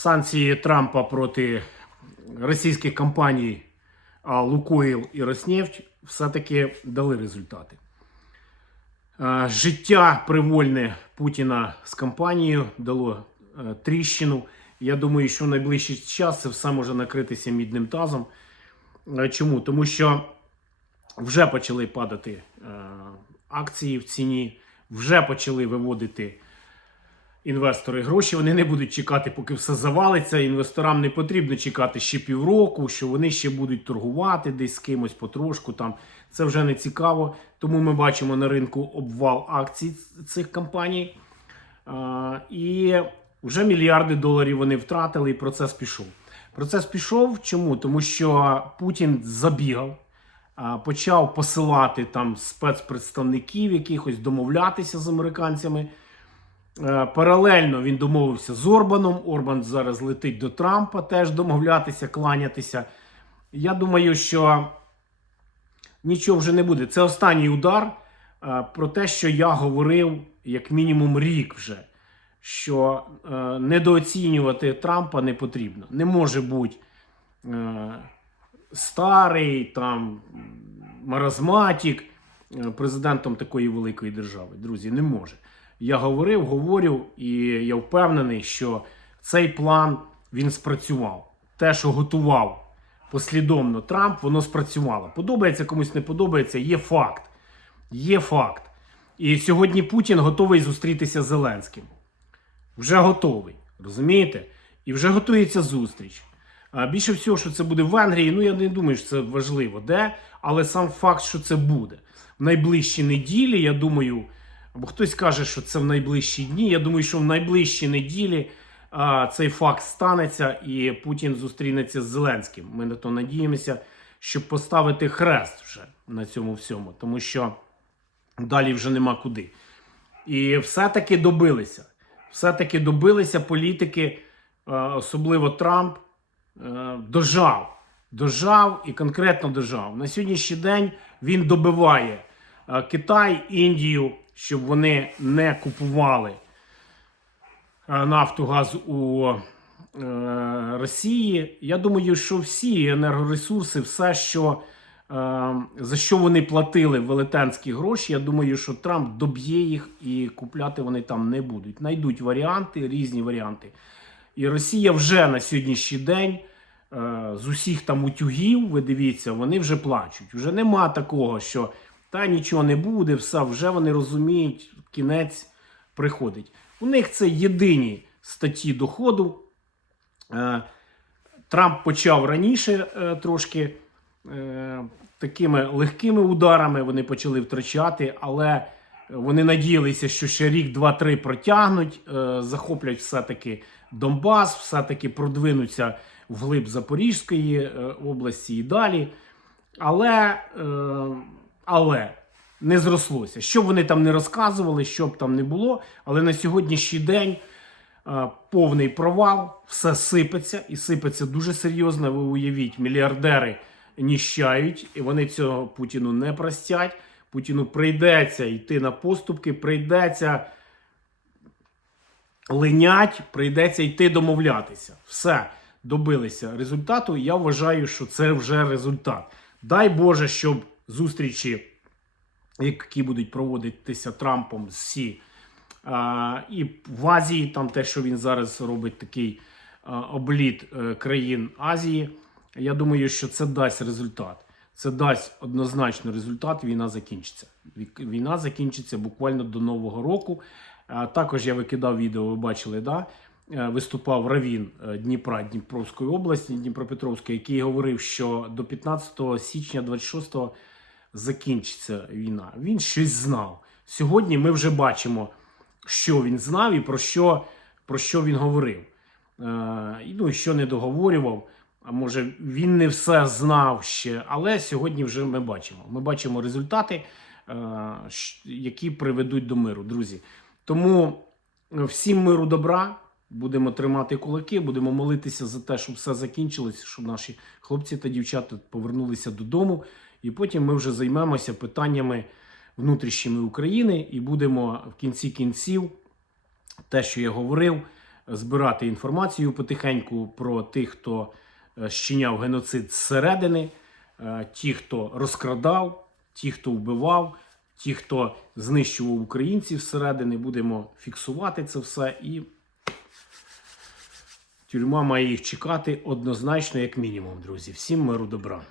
санкції Трампа проти російських компаній Лукойл і Роснефть все-таки дали результати. Життя привольне Путіна з компанією дало е, тріщину. Я думаю, що в найближчий час це все може накритися мідним тазом. Чому? Тому що вже почали падати е, акції в ціні, вже почали виводити інвестори гроші. Вони не будуть чекати, поки все завалиться. Інвесторам не потрібно чекати ще півроку, що вони ще будуть торгувати десь з кимось потрошку. Там це вже не цікаво. Тому ми бачимо на ринку обвал акцій цих компаній. А, і вже мільярди доларів вони втратили, і процес пішов. Процес пішов чому? Тому що Путін забігав, почав посилати там спецпредставників, якихось домовлятися з американцями. Е, Паралельно він домовився з Орбаном. Орбан зараз летить до Трампа, теж домовлятися, кланятися. Я думаю, що нічого вже не буде. Це останній удар е, про те, що я говорив як мінімум рік вже. Що е, недооцінювати Трампа не потрібно. Не може бути старий там маразматік президентом такої великої держави. Друзі, не може. Я говорив, говорю, і я впевнений, що цей план він спрацював. Те, що готував послідовно Трамп, воно спрацювало. Подобається комусь не подобається. Є факт. Є факт. І сьогодні Путін готовий зустрітися з Зеленським. Вже готовий. Розумієте? І вже готується зустріч. А більше всього, що це буде в Венгрії, ну я не думаю, що це важливо, де, але сам факт, що це буде. В найближчі неділі, я думаю, або хтось каже, що це в найближчі дні. Я думаю, що в найближчі неділі а, цей факт станеться, і Путін зустрінеться з Зеленським. Ми на то надіємося, щоб поставити хрест вже на цьому всьому, тому що далі вже нема куди. І все-таки добилися. Все-таки добилися політики, особливо Трамп, дожав. Дожав і конкретно дожав. На сьогоднішній день він добиває Китай, Індію, щоб вони не купували е, нафту, газ у е, Росії. Я думаю, що всі енергоресурси, все, що е, за що вони платили велетенські гроші, я думаю, що Трамп доб'є їх і купляти вони там не будуть. Найдуть варіанти, різні варіанти. І Росія вже на сьогоднішній день з усіх там утюгів, ви дивіться, вони вже плачуть. Вже нема такого, що та нічого не буде, все, вже вони розуміють, кінець приходить. У них це єдині статті доходу. Е, Трамп почав раніше е, трошки е, такими легкими ударами вони почали втрачати, але вони надіялися, що ще рік, два-три протягнуть, захоплять все-таки Донбас, все-таки продвинуться вглиб Запорізької області і далі. Але, але не зрослося. Що б вони там не розказували, що б там не було, але на сьогоднішній день е, повний провал, все сипеться і сипеться дуже серйозно. Ви уявіть, мільярдери ніщають, і вони цього Путіну не простять. Путіну прийдеться йти на поступки, прийдеться линять, прийдеться йти домовлятися. Все, добилися результату. Я вважаю, що це вже результат. Дай Боже, щоб зустрічі, які будуть проводитися Трампом з Сі, а, і в Азії, там те, що він зараз робить такий а, обліт е, країн Азії. Я думаю, що це дасть результат. Це дасть однозначно результат. Війна закінчиться. Війна закінчиться буквально до Нового року. А, Також я викидав відео, ви бачили, да? Е, виступав Равін е, Дніпра, Дніпровської області, Дніпропетровської, який говорив, що до 15 січня 26-го закінчиться війна. Він щось знав. Сьогодні ми вже бачимо, що він знав і про що, про що він говорив. Е, і, ну, що не договорював. А може він не все знав ще, але сьогодні вже ми бачимо. Ми бачимо результати, е, які приведуть до миру, друзі. Тому е, всім миру добра. Будемо тримати кулаки, будемо молитися за те, щоб все закінчилося, щоб наші хлопці та дівчата повернулися додому. І потім ми вже займемося питаннями внутрішніми України і будемо в кінці кінців, те, що я говорив, збирати інформацію потихеньку про тих, хто е, щиняв геноцид зсередини, е, ті, хто розкрадав, ті, хто вбивав. Ті, хто знищував українців всередини, будемо фіксувати це все і Тюрма має їх чекати однозначно, як мінімум, друзі. Всім миру добра.